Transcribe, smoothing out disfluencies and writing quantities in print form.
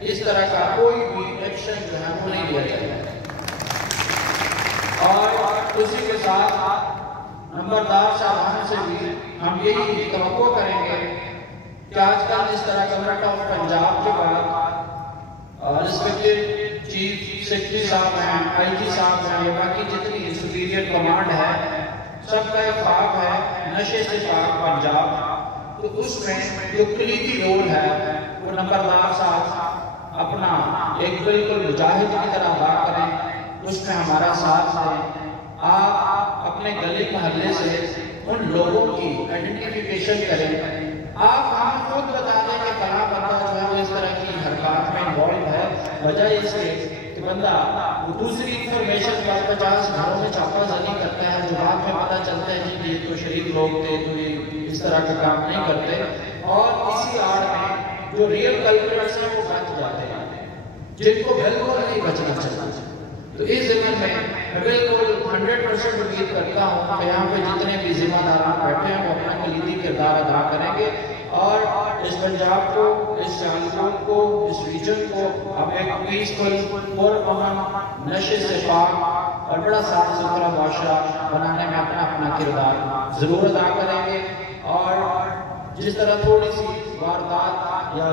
اس طرح کا کوئی بھی ایکشن جو ہے وہ نہیں لیا جائے گا۔ اور اسی کے ساتھ نمبردار صاحبان سے بھی ہم یہی توقع کریں گے کہ آج کل اس طرح گورنمنٹ آف پنجاب کے بعد رسپیکٹڈ چیف سیکرٹری صاحب ہیں، آئی جی صاحب ہیں، باقی جتنی سپیریئر کمانڈ ہے، سب کا ایک خواب ہے نشے سے پاک پنجاب۔ تو اس میں جو کلیدی رول ہے وہ نمبردار صاحب اپنا ایک بالکل مجاہد کی طرح ادا کریں، اس میں ہمارا ساتھ دیں۔ آپ اپنے گلی محلے سے ان لوگوں کی آئیڈینٹیفیکیشن کریں۔ آپ ہمیں خود بتا دیں کہ فلاں بندہ جو ہے وہ اس طرح کی حرکات میں انوالو ہے، وجہ اس کے کہ بندہ دوسری انفارمیشن پر 50 گھروں میں چھاپا زنی کرتا ہے، جو بعد میں پتہ چلتا ہے کہ یہ تو شریک لوگ تھے، تو یہ اس طرح کا کام نہیں کرتے، اور اسی آڑ میں جو ریئل کلپریٹس ہیں وہ بچ جاتے ہیں، جن کو بالکل نہیں بچنا چاہیے۔ تو اس ضمن میں بالکل 100% امید کرتا ہوں کہ یہاں پہ جتنے بھی ذمہ داران بیٹھے ہیں وہ اپنا کلیدی کردار ادا کریں گے، اور اس پنجاب کو، اس سیالکوٹ کو، اس ریجن کو ہم ایک پیسفل پرامن نشے سے پاک اور بڑا صاف ستھرا معاشرہ بنانے میں اپنا کردار ضرور ادا کریں گے۔ اور جس طرح تھوڑی سی واردات یا